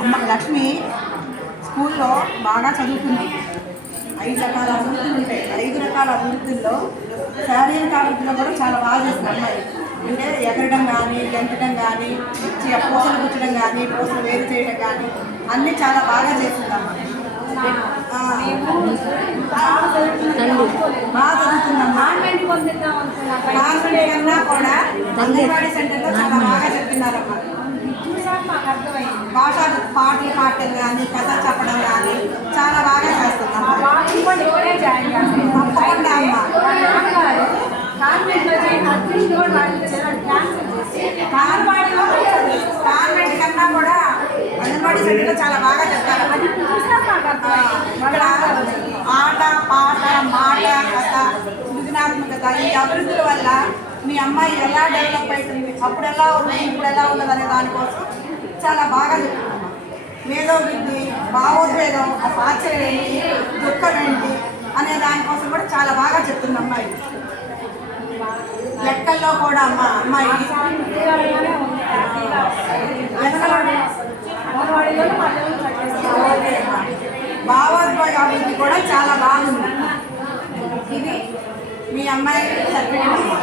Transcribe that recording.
అమ్మ లక్ష్మి స్కూల్లో బాగా చదువుతుంది. 5 రకాల అభివృద్ధులు ఉంటాయి. 5 రకాల అభివృద్ధుల్లో శారీరక అభివృద్ధిలో కూడా చాలా బాగా చేస్తుంది అమ్మాయి. అంటే ఎగరడం కానీ, గెంతడం కానీ, పూసలు గుచ్చడం కానీ, పూసలు వేరు చేయడం కానీ అన్నీ చాలా బాగా చేస్తుంది అమ్మాయి. బాగా చదువుతుందమ్మా. కాన్వెంట్ కన్నా కూడా అంగన్వాడీ సెంటర్లో చాలా బాగా చెప్తున్నారమ్మా. భాషా పాటలు పాడటం కానీ, కథ చెప్పడం కానీ చాలా బాగా చేస్తుందమ్మా. తప్పకుండా అమ్మా. కాన్వెంట్ కన్నా కూడా అంగన్వాడీ సెంటర్లో చాలా బాగా చెప్తారు. ఇక్కడ ఆట, పాట, మాట, కథ, సృజనాత్మకత ఈ అభివృద్ధుల వల్ల మీ అమ్మాయి ఎలా డెవలప్ అవుతుంది, అప్పుడు ఎలా ఉంది, ఇప్పుడు ఎలా ఉన్నది అనే దానికోసం చాలా బాగా చెప్తున్నాం. మేధోభివృద్ధి, భావోద్వేగం, ఆశ్చర్యం ఏంటి, దుఃఖం ఏంటి అనే దానికోసం కూడా చాలా బాగా చెప్తుంది అమ్మాయి. లెక్కల్లో కూడా అమ్మాయి భావోద్వేగ అభివృద్ధి కూడా చాలా బాగుంది. ఇది మీ అమ్మాయి సర్టిఫికేట్.